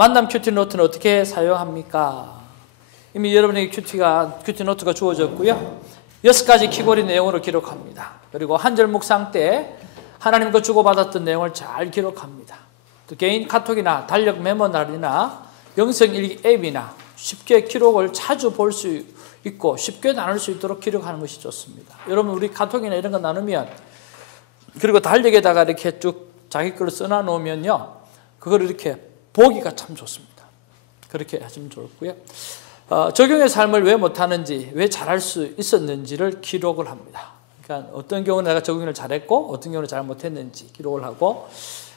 만남 큐티 노트는 어떻게 사용합니까? 이미 여러분에게 큐티 노트가 주어졌고요. 6가지 키고리 내용으로 기록합니다. 그리고 한 절 묵상 때 하나님과 주고받았던 내용을 잘 기록합니다. 또 개인 카톡이나 달력 메모날이나 영성일기 앱이나 쉽게 기록을 자주 볼 수 있고 쉽게 나눌 수 있도록 기록하는 것이 좋습니다. 여러분 우리 카톡이나 이런 거 나누면 그리고 달력에다가 이렇게 쭉 자기 걸로 써놔 놓으면요, 그걸 이렇게 보기가 참 좋습니다. 그렇게 하시면 좋고요. 적용의 삶을 왜 못하는지, 왜 잘할 수 있었는지를 기록을 합니다. 그러니까 어떤 경우는 내가 적용을 잘했고 어떤 경우는 잘 못했는지 기록을 하고,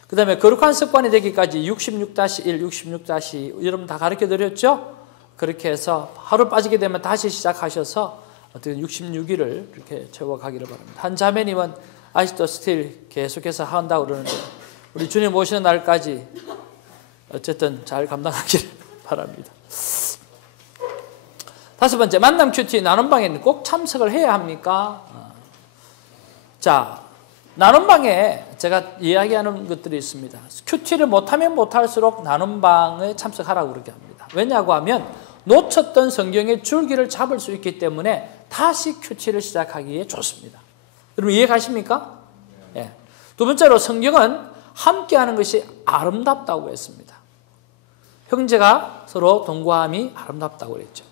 그 다음에 거룩한 습관이 되기까지 66-1, 66- 여러분 다 가르쳐 드렸죠? 그렇게 해서 하루 빠지게 되면 다시 시작하셔서 어떻게 66일을 이렇게 채워가기를 바랍니다. 한 자매님은 아직도 스틸 계속해서 한다고 그러는데 우리 주님 오시는 날까지 어쨌든 잘 감당하기를 바랍니다. 5번째, 만남 큐티 나눔방에는 꼭 참석을 해야 합니까? 자, 나눔방에 제가 이야기하는 것들이 있습니다. 큐티를 못하면 못할수록 나눔방에 참석하라고 그렇게 합니다. 왜냐고 하면 놓쳤던 성경의 줄기를 잡을 수 있기 때문에 다시 큐티를 시작하기에 좋습니다. 여러분 이해 가십니까? 예. 두 번째로 성경은 함께하는 것이 아름답다고 했습니다. 형제가 서로 동거함이 아름답다고 그랬죠.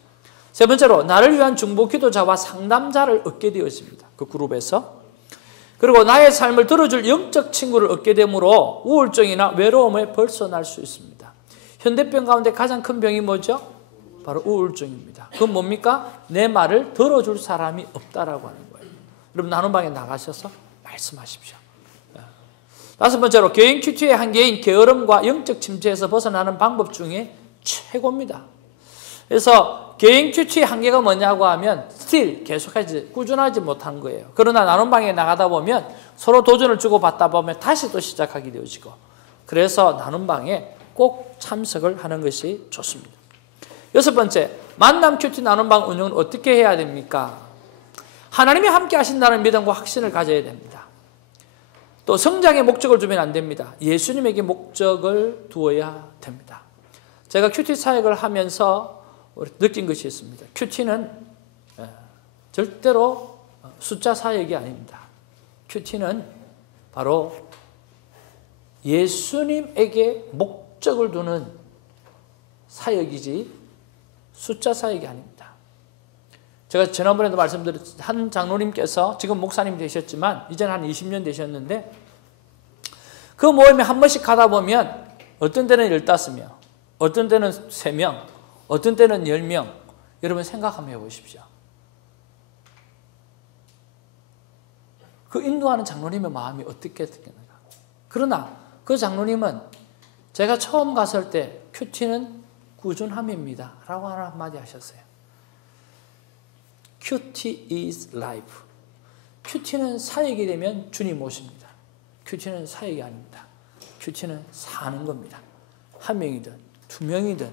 세 번째로 나를 위한 중보 기도자와 상담자를 얻게 되어집니다. 그 그룹에서. 그리고 나의 삶을 들어줄 영적 친구를 얻게 되므로 우울증이나 외로움에 벗어날 수 있습니다. 현대병 가운데 가장 큰 병이 뭐죠? 바로 우울증입니다. 그건 뭡니까? 내 말을 들어줄 사람이 없다라고 하는 거예요. 여러분 나눔방에 나가셔서 말씀하십시오. 5번째로 개인 큐티의 한계인 게으름과 영적 침체에서 벗어나는 방법 중에 최고입니다. 그래서 개인 큐티의 한계가 뭐냐고 하면 스틸 계속하지 꾸준하지 못한 거예요. 그러나 나눔방에 나가다 보면 서로 도전을 주고받다 보면 다시 또 시작하게 되어지고, 그래서 나눔방에 꼭 참석을 하는 것이 좋습니다. 6번째, 만남 큐티 나눔방 운영은 어떻게 해야 됩니까? 하나님이 함께 하신다는 믿음과 확신을 가져야 됩니다. 또 성장의 목적을 두면 안 됩니다. 예수님에게 목적을 두어야 됩니다. 제가 큐티 사역을 하면서 느낀 것이 있습니다. 큐티는 절대로 숫자 사역이 아닙니다. 큐티는 바로 예수님에게 목적을 두는 사역이지 숫자 사역이 아닙니다. 제가 지난번에도 말씀드렸듯이 한 장로님께서 지금 목사님 되셨지만 이제는 한 20년 되셨는데 그 모임에 한 번씩 가다 보면 어떤 때는 15명, 어떤 때는 3명, 어떤 때는 10명. 여러분 생각 한번 해보십시오. 그 인도하는 장로님의 마음이 어떻게 됐겠는가. 그러나 그 장로님은 제가 처음 갔을 때 큐티는 꾸준함입니다 라고 하나 한마디 하셨어요. 큐티 is life. 큐티는 사역이 되면 주님 오십니다. 큐티는 사역이 아닙니다. 큐티는 사는 겁니다. 한 명이든 두 명이든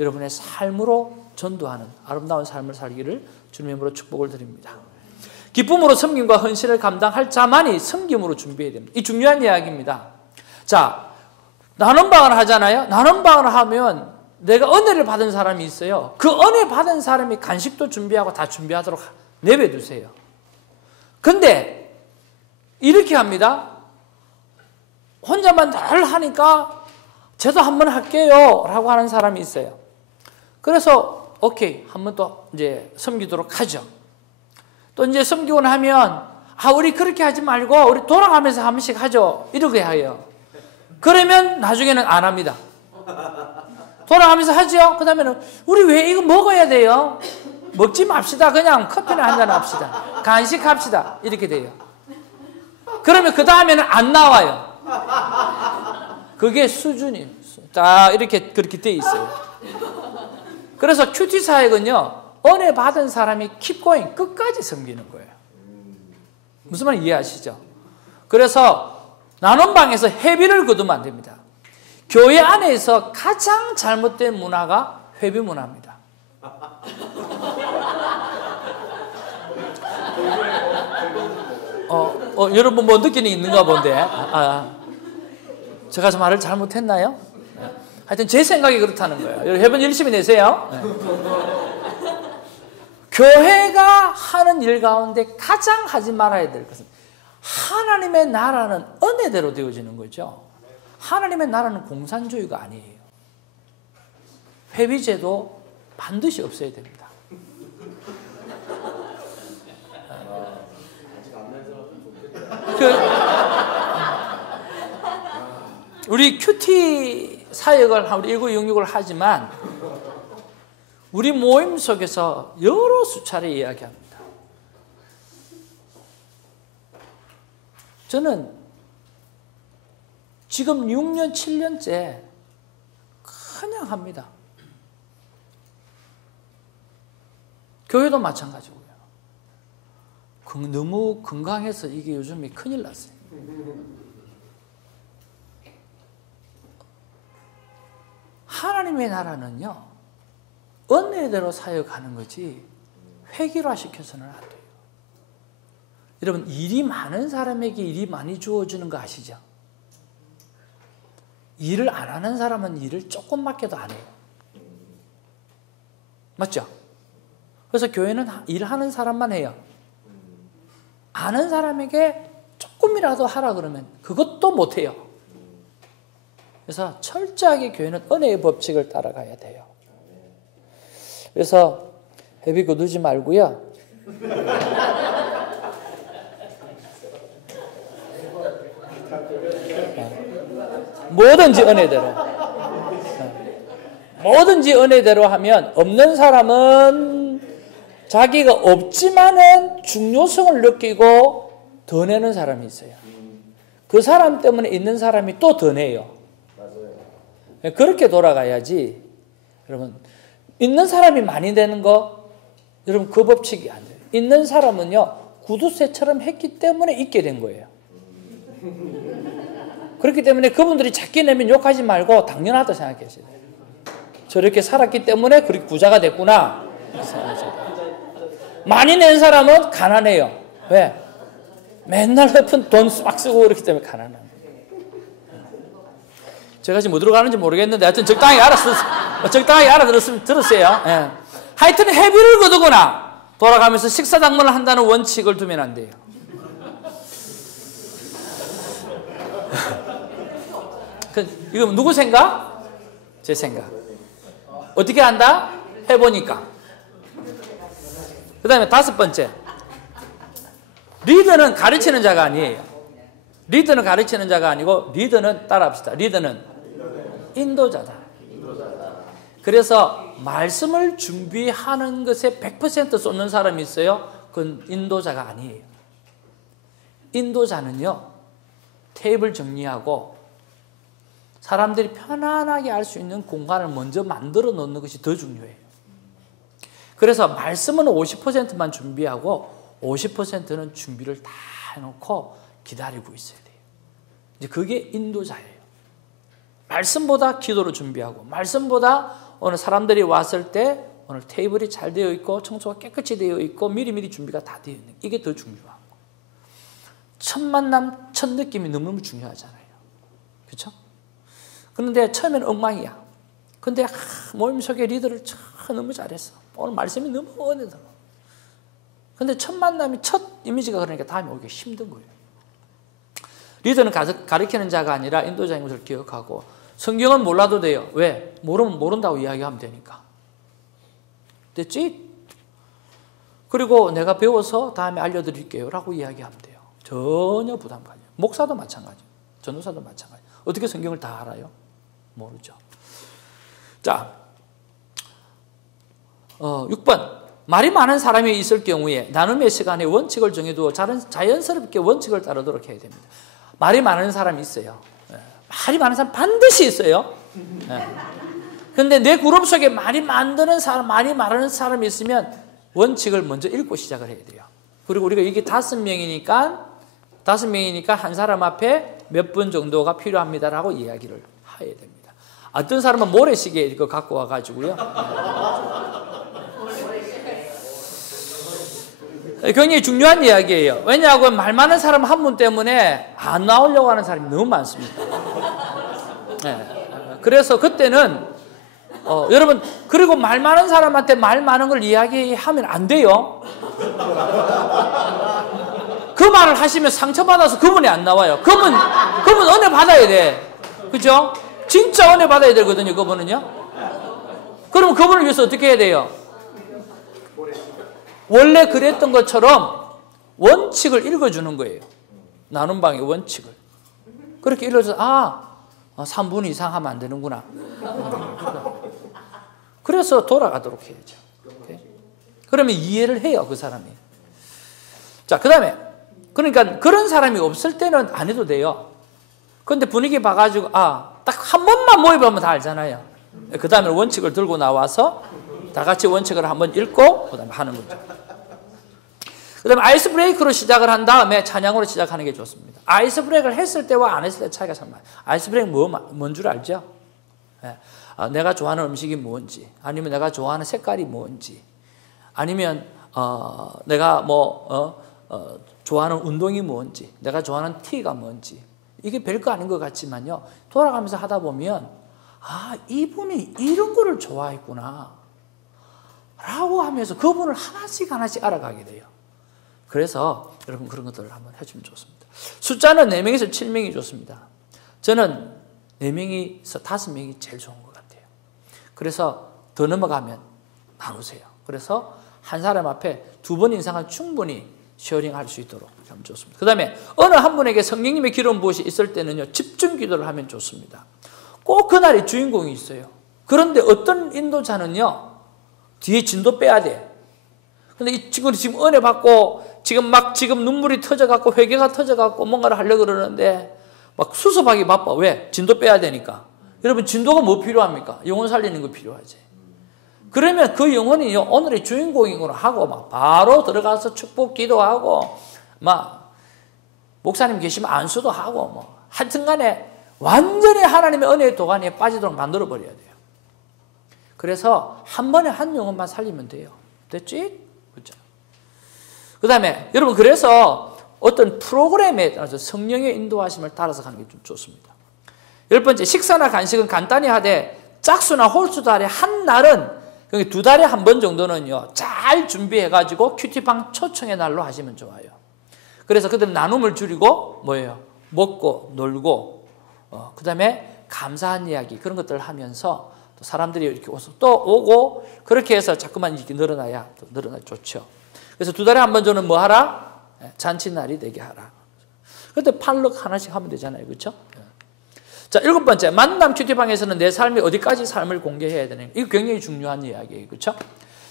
여러분의 삶으로 전도하는 아름다운 삶을 살기를 주님으로 축복을 드립니다. 기쁨으로 섬김과 헌신을 감당할 자만이 섬김으로 준비해야 됩니다. 이 중요한 이야기입니다. 자, 나눔방을 하잖아요. 나눔방을 하면 내가 은혜를 받은 사람이 있어요. 그 은혜 받은 사람이 간식도 준비하고 다 준비하도록 내버려두세요. 근데 이렇게 합니다. 혼자만 늘 하니까 저도 한번 할게요 라고 하는 사람이 있어요. 그래서 오케이 한번 또 이제 섬기도록 하죠. 또 이제 섬기고 나면 우리 그렇게 하지 말고 우리 돌아가면서 한 번씩 하죠 이렇게 해요. 그러면 나중에는 안 합니다. 돌아가면서 하죠. 그 다음에는 우리 왜 이거 먹어야 돼요? 먹지 맙시다. 그냥 커피나 한잔 합시다. 간식합시다. 이렇게 돼요. 그러면 그 다음에는 안 나와요. 그게 수준이 다 이렇게 그렇게 돼 있어요. 그래서 큐티 사역은요, 은혜 받은 사람이 keep going, 끝까지 섬기는 거예요. 무슨 말 이해하시죠? 그래서 나눔방에서 회비를 거두면 안 됩니다. 교회 안에서 가장 잘못된 문화가 회비 문화입니다. 여러분 뭐 느끼는 있는가 본데. 제가 말을 잘못했나요? 하여튼 제 생각이 그렇다는 거예요. 여러분 열심히 내세요. 네. 교회가 하는 일 가운데 가장 하지 말아야 될 것은 하나님의 나라는 은혜대로 되어지는 거죠. 하나님의 나라는 공산주의가 아니에요. 회비제도 반드시 없어야 됩니다. 우리 큐티 사역을 우리 1966을 하지만 우리 모임 속에서 여러 수차례 이야기합니다. 저는 지금 6년, 7년째 그냥 합니다. 교회도 마찬가지고요. 너무 건강해서 이게 요즘에 큰일 났어요. 하나님의 나라는요, 은혜대로 사역하는 거지 회기화 시켜서는 안 돼요. 여러분, 일이 많은 사람에게 일이 많이 주어지는 거 아시죠? 일을 안 하는 사람은 일을 조금 맡겨도 안 해요. 맞죠? 그래서 교회는 일하는 사람만 해요. 아는 사람에게 조금이라도 하라 그러면 그것도 못 해요. 그래서 철저하게 교회는 은혜의 법칙을 따라가야 돼요. 그래서 회비 거두지 말고요. 뭐든지 은혜대로. 뭐든지 은혜대로 하면 없는 사람은 자기가 없지만은 중요성을 느끼고 더 내는 사람이 있어요. 그 사람 때문에 있는 사람이 또 더 내요. 그렇게 돌아가야지. 여러분, 있는 사람이 많이 되는 거, 여러분 그 법칙이 안 돼요. 있는 사람은요, 구두쇠처럼 했기 때문에 있게 된 거예요. 그렇기 때문에 그분들이 작게 내면 욕하지 말고 당연하다고 생각하셔야 돼요. 저렇게 살았기 때문에 그렇게 부자가 됐구나. 많이 낸 사람은 가난해요. 왜? 맨날 돈 막 쓰고 그렇기 때문에 가난한 거예요. 제가 지금 뭐 들어가는지 모르겠는데 하여튼 적당히 들었어요. 예. 하여튼 회비를 거두거나 돌아가면서 식사당번을 한다는 원칙을 두면 안 돼요. 이거 누구 생각? 제 생각. 어떻게 한다? 해보니까. 그 다음에 5번째. 리더는 가르치는 자가 아니에요. 리더는 가르치는 자가 아니고 리더는 따라합시다. 리더는 인도자다. 그래서 말씀을 준비하는 것에 100% 쏟는 사람이 있어요. 그건 인도자가 아니에요. 인도자는요, 테이블 정리하고 사람들이 편안하게 할 수 있는 공간을 먼저 만들어 놓는 것이 더 중요해요. 그래서 말씀은 50%만 준비하고 50%는 준비를 다 해놓고 기다리고 있어야 돼요. 이제 그게 인도자예요. 말씀보다 기도를 준비하고, 말씀보다 오늘 사람들이 왔을 때 오늘 테이블이 잘 되어 있고 청소가 깨끗이 되어 있고 미리미리 준비가 다 되어 있는, 이게 더 중요하고, 첫 만남, 첫 느낌이 너무너무 중요하잖아요. 그렇죠? 그런데 처음에는 엉망이야. 근데 모임 속에 리더를 너무 잘했어. 오늘 말씀이 너무 은혜다. 근데 첫 만남이, 첫 이미지가 그러니까 다음에 오기 힘든 거예요. 리더는 가르치는 자가 아니라 인도자인 것을 기억하고, 성경은 몰라도 돼요. 왜? 모르면 모른다고 이야기하면 되니까. 됐지? 그리고 내가 배워서 다음에 알려드릴게요 라고 이야기하면 돼요. 전혀 부담 가져요. 목사도 마찬가지, 전도사도 마찬가지. 어떻게 성경을 다 알아요? 모르죠. 자, 6번. 말이 많은 사람이 있을 경우에 나눔의 시간에 원칙을 정해두어 자연스럽게 원칙을 따르도록 해야 됩니다. 말이 많은 사람이 있어요. 말이 많은 사람 반드시 있어요. 그런데 내 그룹 속에 말이 많은 사람이 있으면 원칙을 먼저 읽고 시작을 해야 돼요. 그리고 우리가 이게 5명이니까 한 사람 앞에 몇 분 정도가 필요합니다라고 이야기를 해야 됩니다. 어떤 사람은 모래시계 이거 갖고 와가지고요. 굉장히 중요한 이야기예요. 왜냐하면 말 많은 사람 한 분 때문에 안 나오려고 하는 사람이 너무 많습니다. 네. 그래서 그때는 여러분, 그리고 말 많은 사람한테 말 많은 걸 이야기하면 안 돼요. 그 말을 하시면 상처받아서 그분이 안 나와요. 그분 은혜 받아야 돼. 그죠? 진짜 은혜 받아야 되거든요, 그분은요. 그럼 그분을 위해서 어떻게 해야 돼요? 원래 그랬던 것처럼 원칙을 읽어주는 거예요. 나눔방의 원칙을. 그렇게 읽어줘서, 3분 이상 하면 안 되는구나. 그래서 돌아가도록 해야죠. 그러면 이해를 해요, 그 사람이. 자, 그 다음에, 그러니까 그런 사람이 없을 때는 안 해도 돼요. 그런데 분위기 봐가지고, 딱 한 번만 모여보면 다 알잖아요. 그 다음에 원칙을 들고 나와서 다 같이 원칙을 한번 읽고, 그 다음에 하는 거죠. 그 다음에 아이스 브레이크로 시작을 한 다음에 찬양으로 시작하는 게 좋습니다. 아이스 브레이크를 했을 때와 안 했을 때 차이가 참 많아요. 아이스 브레이크 뭔 줄 알죠? 내가 좋아하는 음식이 뭔지, 아니면 내가 좋아하는 색깔이 뭔지, 아니면 내가 좋아하는 운동이 뭔지, 내가 좋아하는 티가 뭔지, 이게 별거 아닌 것 같지만요, 돌아가면서 하다 보면 이분이 이런 거를 좋아했구나 라고 하면서 그분을 하나씩 알아가게 돼요. 그래서 여러분 그런 것들을 한번 해주면 좋습니다. 숫자는 4명에서 7명이 좋습니다. 저는 4명에서 5명이 제일 좋은 것 같아요. 그래서 더 넘어가면 나누세요. 그래서 한 사람 앞에 2번 이상은 충분히 쉐어링할 수 있도록 하면 좋습니다. 그 다음에 어느 한 분에게 성령님의 기름 부으시 있을 때는요, 집중 기도를 하면 좋습니다. 꼭 그날이 주인공이 있어요. 그런데 어떤 인도자는요, 뒤에 진도 빼야 돼. 근데 이 친구는 지금 은혜 받고 지금 눈물이 터져갖고 회개가 터져갖고 뭔가를 하려고 그러는데 막 수습하기 바빠. 왜? 진도 빼야 되니까. 여러분, 진도가 뭐 필요합니까? 영혼 살리는 거 필요하지. 그러면 그 영혼이 오늘의 주인공으로 하고 막 바로 들어가서 축복 기도하고 막 목사님 계시면 안수도 하고 하여튼 간에 완전히 하나님의 은혜의 도가니에 빠지도록 만들어 버려야 돼요. 그래서 한 번에 한 영혼만 살리면 돼요. 됐지? 그렇죠? 그 다음에 여러분, 그래서 어떤 프로그램에 따라서 성령의 인도하심을 따라서 가는 게 좀 좋습니다. 10번째, 식사나 간식은 간단히 하되 짝수나 홀수 달에 한 날은, 2달에 한 번 정도는요, 잘 준비해가지고 큐티팡 초청의 날로 하시면 좋아요. 그래서 그다음에 나눔을 줄이고 뭐예요? 먹고 놀고, 그 다음에 감사한 이야기, 그런 것들을 하면서 또 사람들이 이렇게 또 오고, 그렇게 해서 자꾸만 이렇게 늘어나야 좋죠. 그래서 2달에 한 번 저는 뭐 하라? 잔치날이 되게 하라. 그때 팔럭 하나씩 하면 되잖아요. 그렇죠? 자, 7번째, 만남 큐티방에서는 내 삶이 어디까지 삶을 공개해야 되는, 이거 굉장히 중요한 이야기예요. 그렇죠?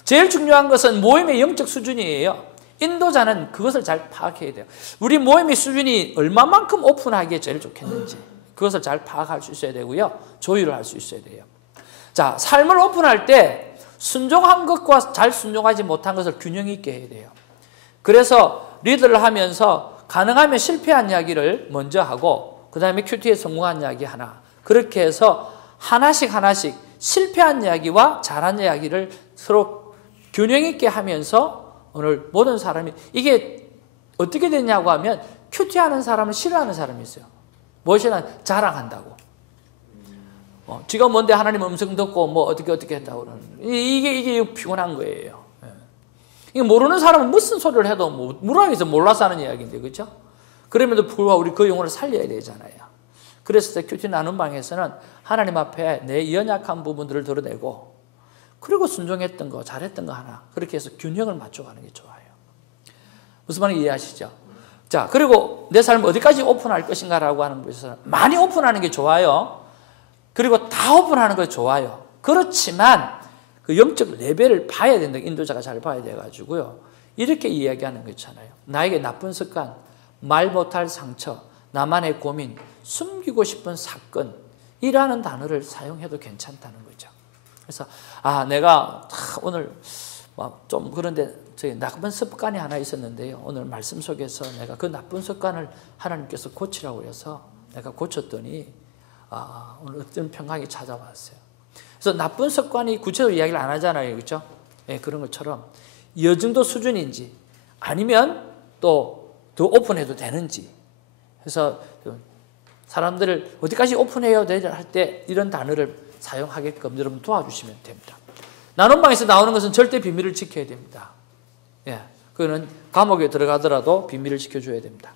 제일 중요한 것은 모임의 영적 수준이에요. 인도자는 그것을 잘 파악해야 돼요. 우리 모임의 수준이 얼마만큼 오픈하기에 제일 좋겠는지 그것을 잘 파악할 수 있어야 되고요. 조율을 할 수 있어야 돼요. 자, 삶을 오픈할 때 순종한 것과 잘 순종하지 못한 것을 균형 있게 해야 돼요. 그래서 리더를 하면서 가능하면 실패한 이야기를 먼저 하고, 그 다음에 큐티에 성공한 이야기 하나, 그렇게 해서 하나씩 실패한 이야기와 잘한 이야기를 서로 균형 있게 하면서 오늘 모든 사람이, 이게 어떻게 되냐고 하면 큐티하는 사람을 싫어하는 사람이 있어요. 무엇이나 자랑한다고. 지가 뭔데 하나님 음성 듣고 뭐 어떻게 했다고 그러는, 이게 피곤한 거예요. 이게 모르는 사람은 무슨 소리를 해도 무라하게서 몰라서 하는 이야기인데, 그렇죠? 그럼에도 불구하고 우리 그 영혼을 살려야 되잖아요. 그래서 큐티 나눔 방에서는 하나님 앞에 내 연약한 부분들을 드러내고, 그리고 순종했던 거, 잘했던 거 하나, 그렇게 해서 균형을 맞춰가는 게 좋아요. 무슨 말인지 이해하시죠? 자, 그리고 내 삶을 어디까지 오픈할 것인가라고 하는 것에서 많이 오픈하는 게 좋아요. 그리고 다 오픈하는 거 좋아요. 그렇지만 그 영적 레벨을 봐야 된다. 인도자가 잘 봐야 돼가지고요. 이렇게 이야기하는 거 있잖아요. 나에게 나쁜 습관, 말 못할 상처, 나만의 고민, 숨기고 싶은 사건이라는 단어를 사용해도 괜찮다는 거죠. 그래서 내가 오늘 좀 그런데 나쁜 습관이 하나 있었는데요. 오늘 말씀 속에서 내가 그 나쁜 습관을 하나님께서 고치라고 해서 내가 고쳤더니 오늘 어떤 평강이 찾아왔어요. 그래서 나쁜 습관이 구체적으로 이야기를 안 하잖아요. 그렇죠? 예, 그런 것처럼 이 정도 수준인지 아니면 또 더 오픈해도 되는지, 그래서 사람들을 어디까지 오픈해야 되냐 할 때 이런 단어를 사용하게끔 여러분 도와주시면 됩니다. 나눔방에서 나오는 것은 절대 비밀을 지켜야 됩니다. 예, 그거는 감옥에 들어가더라도 비밀을 지켜줘야 됩니다.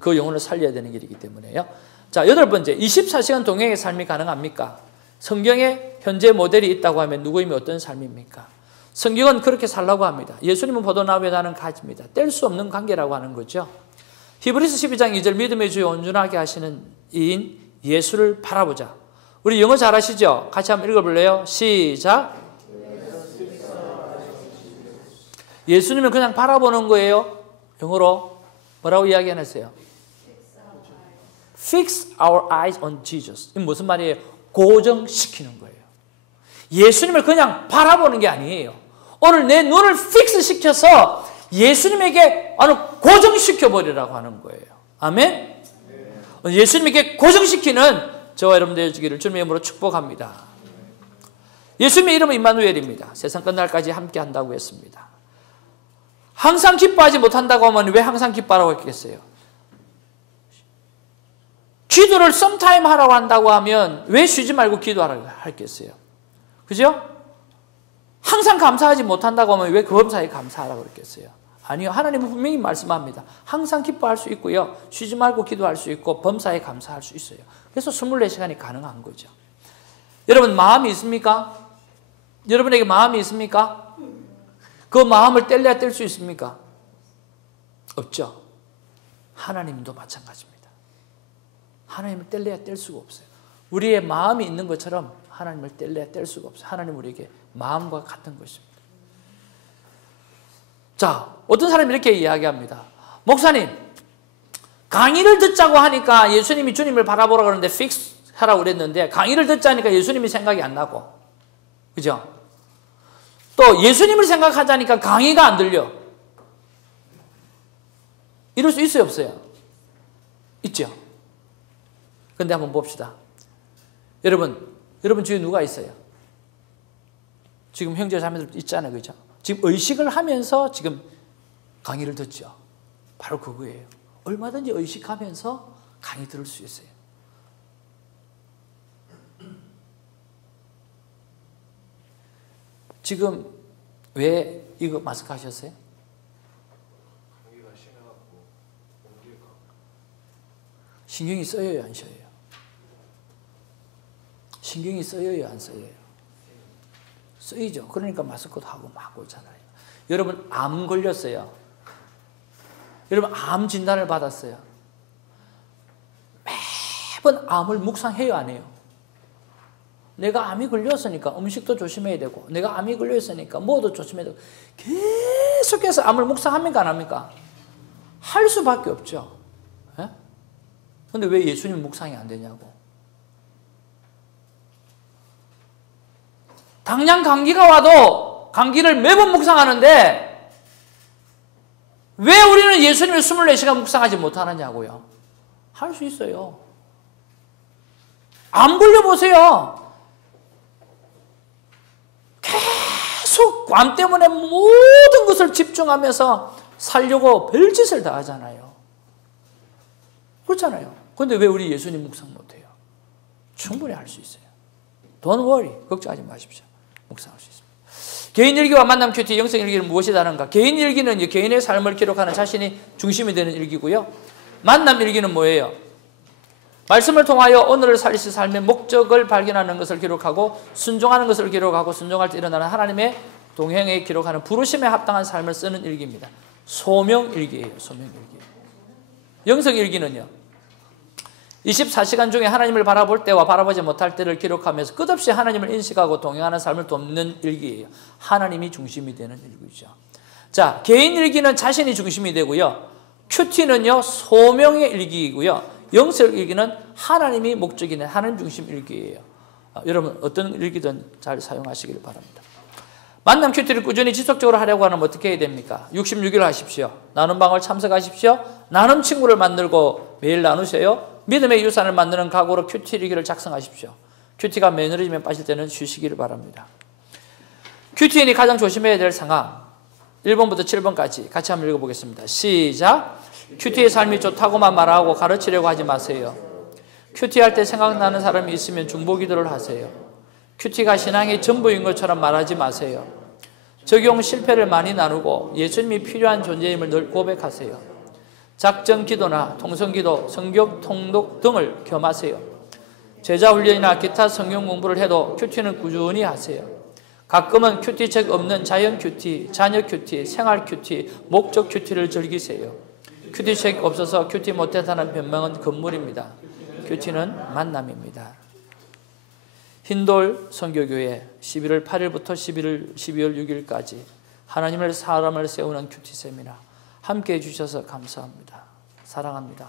그 영혼을 살려야 되는 길이기 때문에요. 자, 8번째, 24시간 동행의 삶이 가능합니까? 성경에 현재 모델이 있다고 하면 누구이며 어떤 삶입니까? 성경은 그렇게 살라고 합니다. 예수님은 포도나무에 나는 가지입니다. 뗄 수 없는 관계라고 하는 거죠. 히브리서 12장 2절 믿음의 주여 온전하게 하시는 이인 예수를 바라보자. 우리 영어 잘하시죠? 같이 한번 읽어볼래요? 시작. 예수님을 그냥 바라보는 거예요. 영어로 뭐라고 이야기하세요? Fix our eyes on Jesus. 이게 무슨 말이에요? 고정시키는 거예요. 예수님을 그냥 바라보는 게 아니에요. 오늘 내 눈을 픽스 시켜서 예수님에게 고정시켜 버리라고 하는 거예요. 아멘? 예수님에게 고정시키는 저와 여러분들 되시기를 주님의 이름으로 축복합니다. 예수님의 이름은 임마누엘입니다. 세상 끝날까지 함께 한다고 했습니다. 항상 기뻐하지 못한다고 하면 왜 항상 기뻐하라고 했겠어요? 기도를 sometime 하라고 한다고 하면 왜 쉬지 말고 기도하라고 했겠어요? 그죠? 항상 감사하지 못한다고 하면 왜 그 범사에 감사하라고 그랬겠어요? 아니요. 하나님은 분명히 말씀합니다. 항상 기뻐할 수 있고요. 쉬지 말고 기도할 수 있고 범사에 감사할 수 있어요. 그래서 24시간이 가능한 거죠. 여러분 마음이 있습니까? 여러분에게 마음이 있습니까? 그 마음을 뗄래야 뗄 수 있습니까? 없죠. 하나님도 마찬가지입니다. 하나님을 뗄래야 뗄 수가 없어요. 우리의 마음이 있는 것처럼 하나님을 뗄래야 뗄 수가 없어요. 하나님 우리에게 마음과 같은 것입니다. 자, 어떤 사람이 이렇게 이야기합니다. 목사님, 강의를 듣자고 하니까 예수님이 주님을 바라보라 그러는데 픽스 하라고 그랬는데 강의를 듣자니까 예수님이 생각이 안 나고, 그죠? 또 예수님을 생각하자니까 강의가 안 들려. 이럴 수 있어요, 없어요? 있죠. 그런데 한번 봅시다. 여러분 주위에 누가 있어요? 지금 형제 자매들 있잖아요, 그죠? 지금 의식을 하면서 지금 강의를 듣죠. 바로 그거예요. 얼마든지 의식하면서 강의 들을 수 있어요. 지금 왜 이거 마스크 하셨어요? 신경이 쓰여요, 안 쓰여요? 신경이 쓰여요, 안 쓰여요? 쓰이죠. 그러니까 마스크도 하고 막 오잖아요. 여러분 암 걸렸어요. 여러분 암 진단을 받았어요. 매번 암을 묵상해요, 안 해요? 내가 암이 걸렸으니까 음식도 조심해야 되고, 내가 암이 걸렸으니까 뭐도 조심해야 되고, 계속해서 암을 묵상합니까, 안 합니까? 할 수밖에 없죠. 그런데 왜 예수님 묵상이 안 되냐고. 당장 감기가 와도 감기를 매번 묵상하는데 왜 우리는 예수님을 24시간 묵상하지 못하느냐고요. 할 수 있어요. 암 걸려보세요. 계속 암 때문에 모든 것을 집중하면서 살려고 별짓을 다 하잖아요. 그렇잖아요. 그런데 왜 우리 예수님 묵상 못해요? 충분히 할 수 있어요. Don't worry. 걱정하지 마십시오. 묵상할 수 있습니다. 개인일기와 만남 큐티 영성일기는 무엇이 다른가? 개인일기는 개인의 삶을 기록하는 자신이 중심이 되는 일기고요. 만남일기는 뭐예요? 말씀을 통하여 오늘을 살리실 삶의 목적을 발견하는 것을 기록하고 순종하는 것을 기록하고 순종할 때 일어나는 하나님의 동행에 기록하는 부르심에 합당한 삶을 쓰는 일기입니다. 소명일기예요. 소명일기. 영성일기는요. 24시간 중에 하나님을 바라볼 때와 바라보지 못할 때를 기록하면서 끝없이 하나님을 인식하고 동행하는 삶을 돕는 일기예요. 하나님이 중심이 되는 일기죠. 자, 개인 일기는 자신이 중심이 되고요. 큐티는요, 소명의 일기이고요. 영성 일기는 하나님이 목적이는 하나님 중심 일기예요. 여러분 어떤 일기든 잘 사용하시길 바랍니다. 만남 큐티를 꾸준히 지속적으로 하려고 하면 어떻게 해야 됩니까? 66일 하십시오. 나눔방을 참석하십시오. 나눔 친구를 만들고 매일 나누세요. 믿음의 유산을 만드는 각오로 큐티 일기를 작성하십시오. 큐티가 매너리즘에 빠질 때는 쉬시기를 바랍니다. 큐티인이 가장 조심해야 될 상황 1번부터 7번까지 같이 한번 읽어보겠습니다. 시작. 큐티의 삶이 좋다고만 말하고 가르치려고 하지 마세요. 큐티할 때 생각나는 사람이 있으면 중보기도를 하세요. 큐티가 신앙의 전부인 것처럼 말하지 마세요. 적용 실패를 많이 나누고 예수님이 필요한 존재임을 늘 고백하세요. 작정 기도나 통성기도, 성경 통독 등을 겸하세요. 제자 훈련이나 기타 성경 공부를 해도 큐티는 꾸준히 하세요. 가끔은 큐티책 없는 자연 큐티, 자녀 큐티, 생활 큐티, 목적 큐티를 즐기세요. 큐티책 없어서 큐티 못했다는 변명은 금물입니다. 큐티는 만남입니다. 흰돌 선교교회 11월 8일부터 12월 6일까지 하나님을 사람을 세우는 큐티 세미나 함께해 주셔서 감사합니다. 사랑합니다.